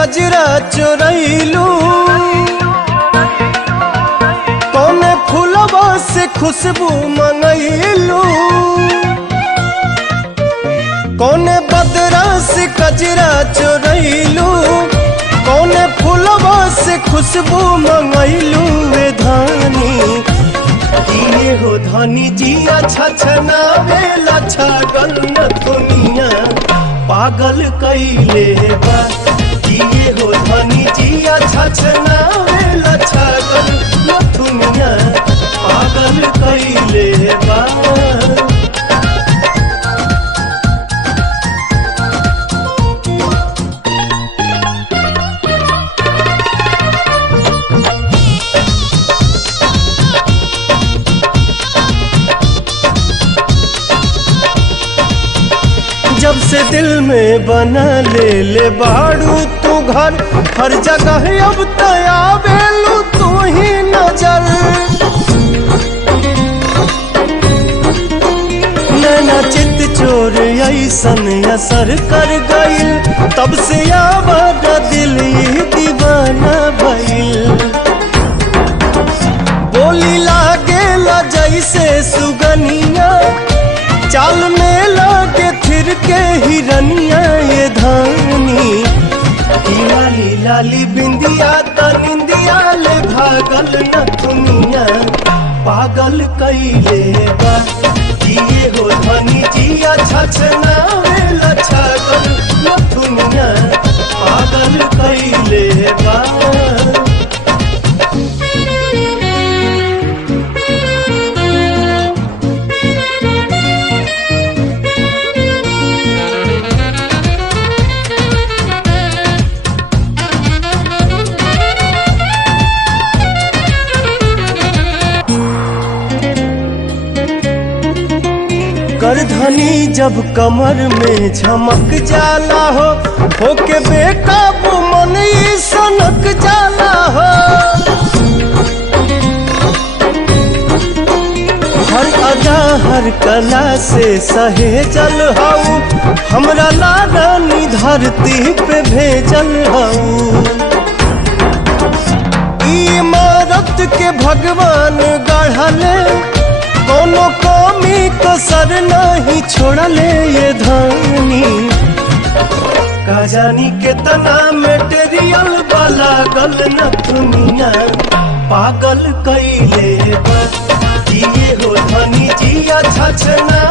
कजरा चोरैलू, कौने फूलवा से खुशबू मंगैलू, कौने बदरा से कजरा चोरैलू, कौने फूलवा से खुशबू मंगैलू। वे धानी किए हो धानी जिया छछनावे छगल न दुनिया पागल कैले बा। किए हो धानी जिया छछनावे छगल न दुनिया पागल कैले बा। जब से दिल में बना ले बाड़ू तू घर, हर जगह अब तयावेलू तू ही नजर। नैना चित चोर ऐसन असर कर गइल, तब से आवाज दिल ही दीवाना भइल। बोली लागेला जैसे सुगनिया, चाल में लागे फिर के हिरनिया। ये धानी लाली लाली बिंदिया निंदिया ले भागल न दुनिया पागल कैले बा। किए हो धानी जिया छछनावे छगल न दुनिया पागल कैले बा। करधनी जब कमर में झमक जाला हो के बेकाबू मन ही सनक जाला हो। हर अदा हर कला से सहेजल हऊ, हमरा लाडानी धरती पे भेजल हऊ। इमारत के भगवान गढ़ले, कोनो कमी कसर नहीं छोड़ले। ये धानी का जानी कितना मेटेरियल वाला गल न दुनिया पागल कैले बा। किए हो धानी जिया छछना